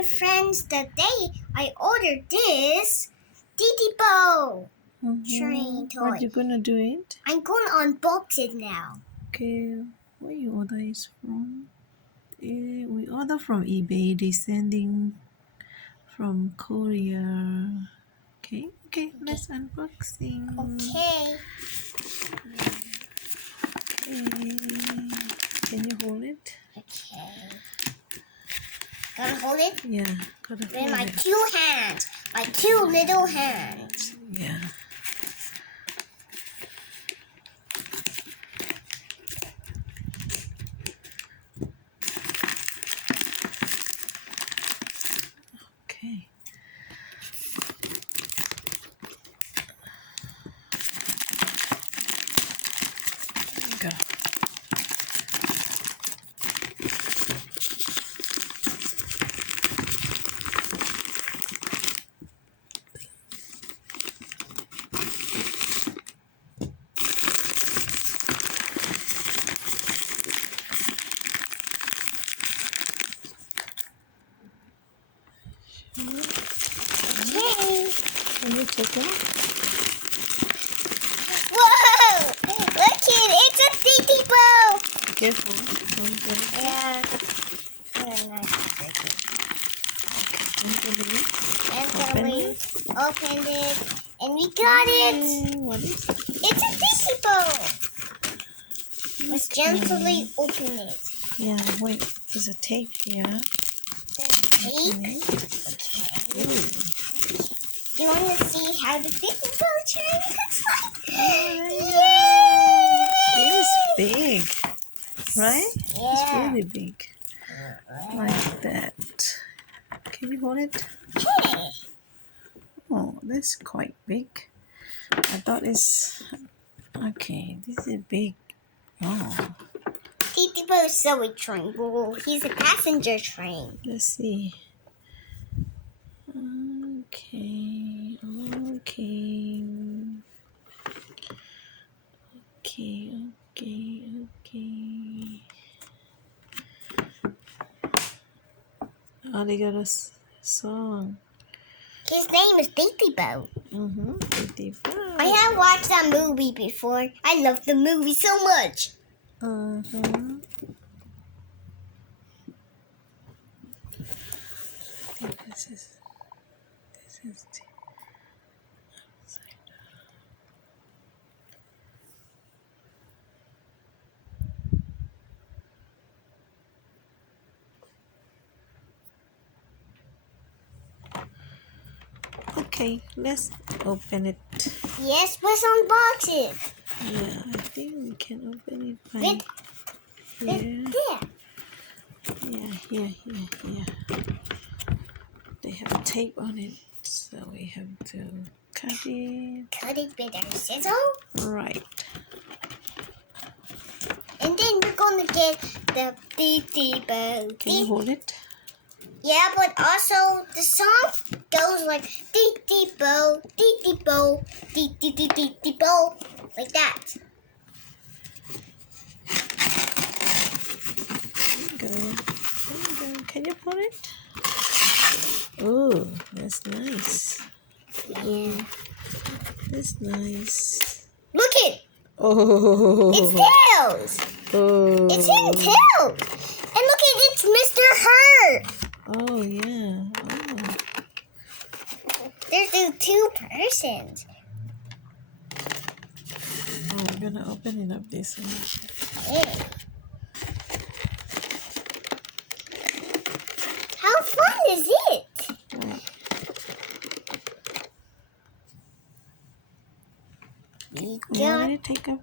dear friends, today I ordered this titipo train toy. What you gonna do it? I'm going to unbox it now. Okay, where you order is from? We order from eBay. They sending from Korea. Okay, let's unboxing. Okay. Can you hold it? Okay. Gotta hold it Yeah, gotta with hold my it. two hands. My two little hands. Yeah. Okay. Go. Okay. Can you take it? Whoa! Look it, it's a titipo. Careful. Don't get it. Yeah. Very nice to break it. Don't get it. And then Open we it. opened it, and we got it. What is it? It's a titipo. Let's gently open it. Yeah, wait. There's a tape here. Tape. Open it. Okay. Ooh. You want to see how the titipo train looks like? It is big, right? Yeah. It's really big. Like that. Can you hold it? Okay. Oh, that's quite big. I thought it's... Okay, this is big. Oh, Titipo is so a train. Well, he's a passenger train. let's see. Okay. Oh, they got a song. His name is Titipo. Titipo. I have watched that movie before. I love the movie so much. This is okay, let's open it. Yes, let's unbox it. Yeah, I think we can open it by There. Yeah. They have tape on it, so we have to cut it. Cut it with our scissors. Right. And then we're gonna get the titipo. Can you hold it? Yeah, but also the song goes like titipo, titipo, titipo, like that. There you go. Can you pull it? Oh, that's nice. Yeah. That's nice. Look it. Oh. It's tails. Oh. It's him tails. And look it, it's Mr. Hurt. Oh yeah. Oh. There's the two persons. Oh, we're gonna open it up this way. Yeah. How fun is it? We already take up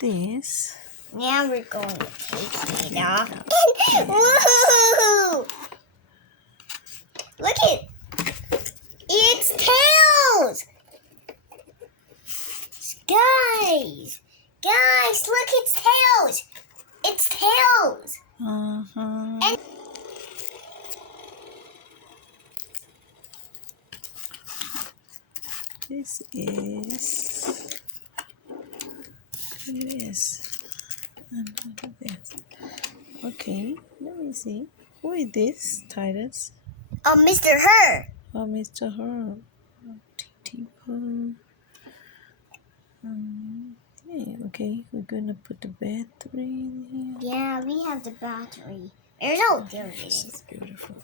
this. Now we're going to take it off. Woohoo! Look it. It's tails. Guys, look, it's tails. It's tails. And this is another this. Okay, let me see. Who is this, Titus? Mr. Her. Oh, Mr. Herb. Titipo. Yeah, okay, we're gonna put the battery in here. Yeah, we have the battery. There it This is. is beautiful.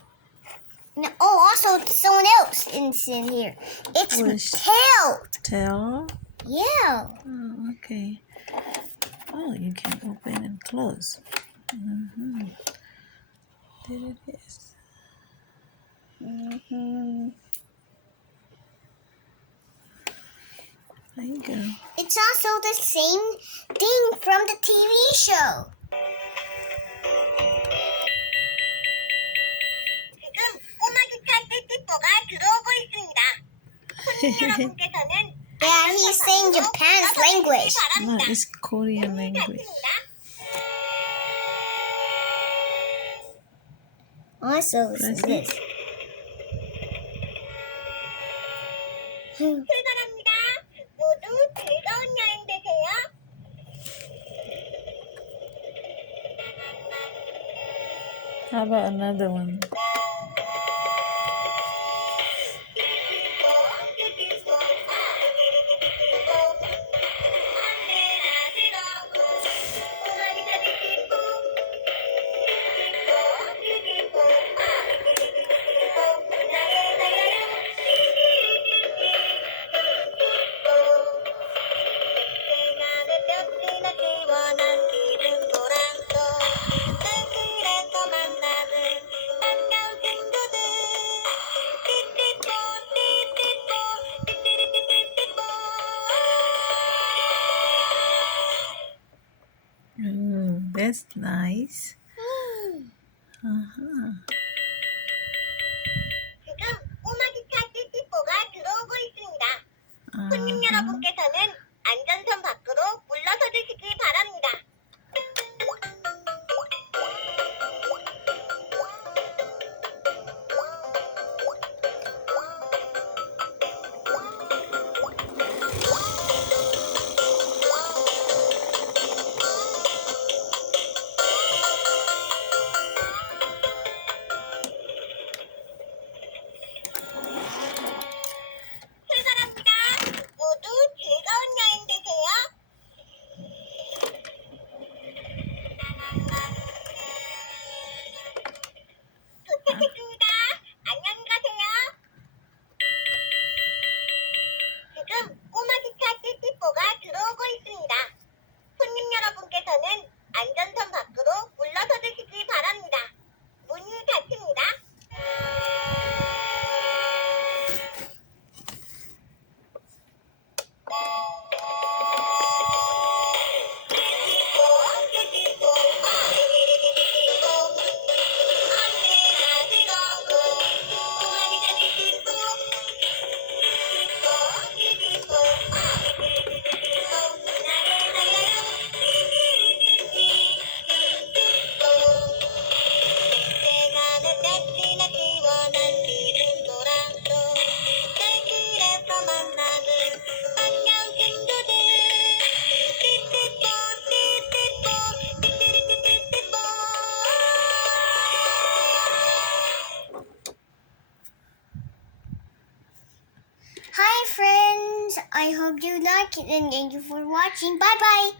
No, also someone else is in here. It's Which tail. tail? Yeah. Oh, okay. Oh, you can open and close. Mm-hmm. There it is. Mm-hmm. There you go. It's also the same thing from the TV show. 지금 꼬마 기차 띠띠뽀가 들어오고 있습니다. 손님 여러분께서는 Yeah, he's saying Japan's language. No, it's Korean language. Also, listen to this. 출발합니다. 모두 즐거운 여행 되세요. How about another one? That's nice. Uh-huh. 지금 꼬마 기차 띠띠뽀가 들어오고 있습니다. 손님 Uh-huh. 여러분께서는 안전선 밖으로 물러서 주시기 바랍니다. 출발합니다. 모두 즐거운 여행 되세요. 도착했습니다. 안녕히 가세요. 지금 꼬마 기차 띠띠뽀가 들어오고 있습니다. 손님 여러분께서는 안전선 밖으로 물러서 주시기 바랍니다. 문이 닫힙니다. Hi friends, I hope you like it and thank you for watching. Bye bye.